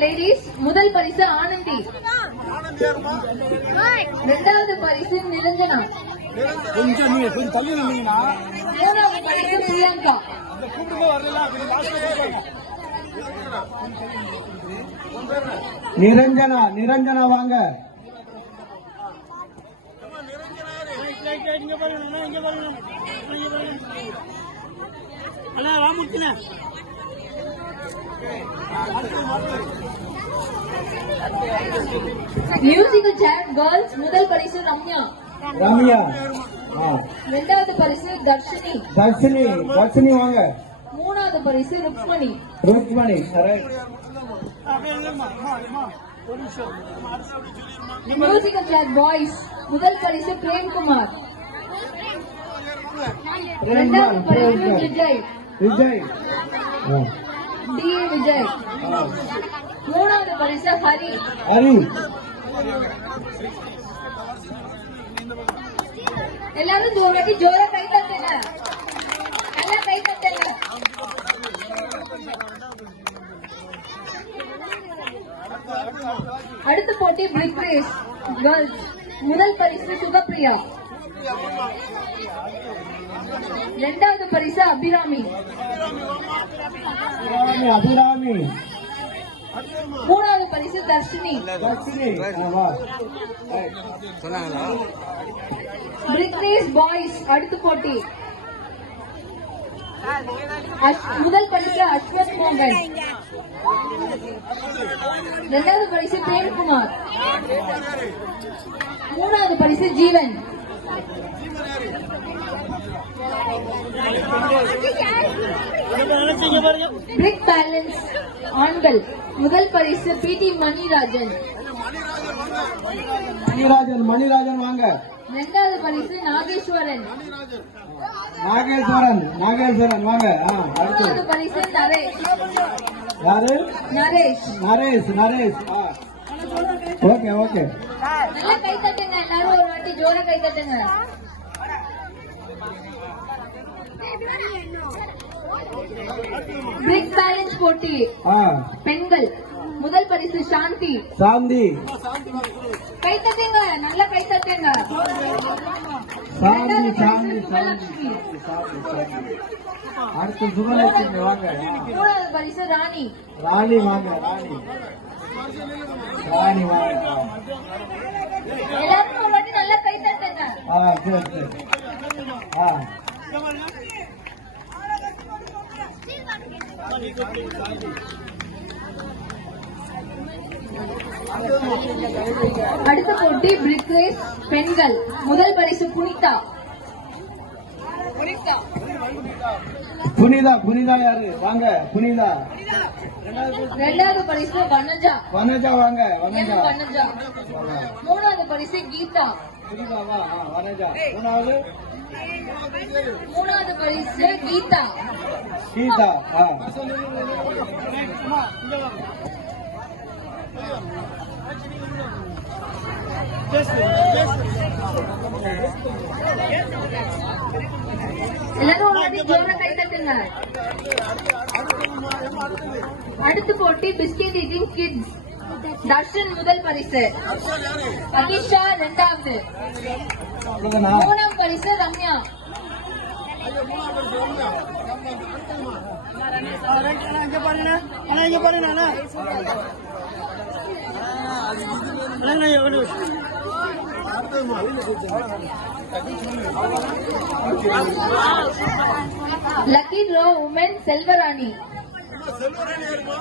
Ladies முதல் பரிசு ஆனந்தி. இரண்டாவது பரிசு நிரஞ்சனா. மூணாவது பரிசு பிரியங்கா. நிரஞ்சனா நிரஞ்சனா வாங்க. இங்க பாருங்க இங்க பாருங்க. இங்க பாருங்க. அண்ணா ராமுச்சுண்ணே மியூசிக்கல் சேர் கேர்ள்ஸ் முதல் பரிசு ரம்யா. ரம்யா. இரண்டாவது பரிசு தர்ஷினி. தர்ஷினி தர்ஷினி வாங்க. மூணாவது பரிசு Rukmani. Rukmani musical chair boys முதல் பரிசு பிரேம்குமார். இரண்டாவது பரிசு. விஜய். விஜய். ஆ. டி விஜய் ஆ. மூணாவது பரிசு ஹரி ஹரி எல்லாரும் ஒரு வாட்டி ஜோரா கை தட்டுங்க நல்லா கை தட்டுங்க அடுத்த போட்டி பிரிக் ரேஸ் கேர்ள்ஸ் முதல் பரிசு சுகப்பிரியா இரண்டாவது பரிசு அபிராமி. அபிராமி மூணாவது பரிசு தர்ஷினி. ரேஸ் பாய்ஸ் அடுத்த போட்டி. முதல் பரிசு அஸ்வத் மோகன். இரண்டாவது பரிசு பிரேம்குமார். மூணாவது பரிசு ஜீவன். பிரிக் பேலன்ஸ் ஆண்கள் முதல் பரிசு பி டி மணிராஜன். மணிராஜன் மணிராஜன் வாங்க. இரண்டாவது பரிசு நாகேஸ்வரன். நாகேஸ்வரன் நாகேஸ்வரன் வாங்க. மூணாவது பரிசு நரேஷ். யாரு? நரேஷ். நரேஷ் நரேஷ். ஓகே ஓகே நல்லா கை தட்டுங்க எல்லாரும் ஒரு வாட்டி ஜோரா கை தட்டுங்க பிரிக் பேலன்ஸ் போட்டி ஆ பெண்கள் முதல் பரிசு சாந்தி சாந்தி கை தட்டுங்க நல்லா கை தட்டுங்க சாந்தி இரண்டாவது சாந்தி பரிசு சாந்தி சுபலட்சுமி அடுத்து சுகலட்சுமி வாங்க மூணாவது பரிசு ராணி ராணி வாங்க ராணி ராணி வாங்க எல்லாரும் ஒரு வாட்டி நல்லா கை தட்டுங்க. ஆ சரி சரி. ஆ. அடுத்த போட்டி பிரிக் ரேஸ் பெண்கள். முதல் பரிசு புனிதா. புனிதா. புனிதா யாரு? வாங்க புனிதா. இரண்டாவது பரிசு வனஜா. வனஜா வாங்க வனஜா. வனஜா. மூணாவது பரிசு கீதா. புனிதா வா ஆ, வனஜா. மூணாவது? மூணாவது பரிசு கீதா. கீதா ஆ. எல்லாரும் ஒரு எல்லாரும் ஜோரா கை தட்டுங்க. அடுத்து போட்டி பிஸ்கெட் ஈட்டிங் கிட்ஸ் தர்ஷன் முதல் பரிசு. அபிஷா இரண்டாவது. மூணாம் பரிசு ரம்யா. பாருங்க. அண்ணா இங்க பாருங்க அண்ணா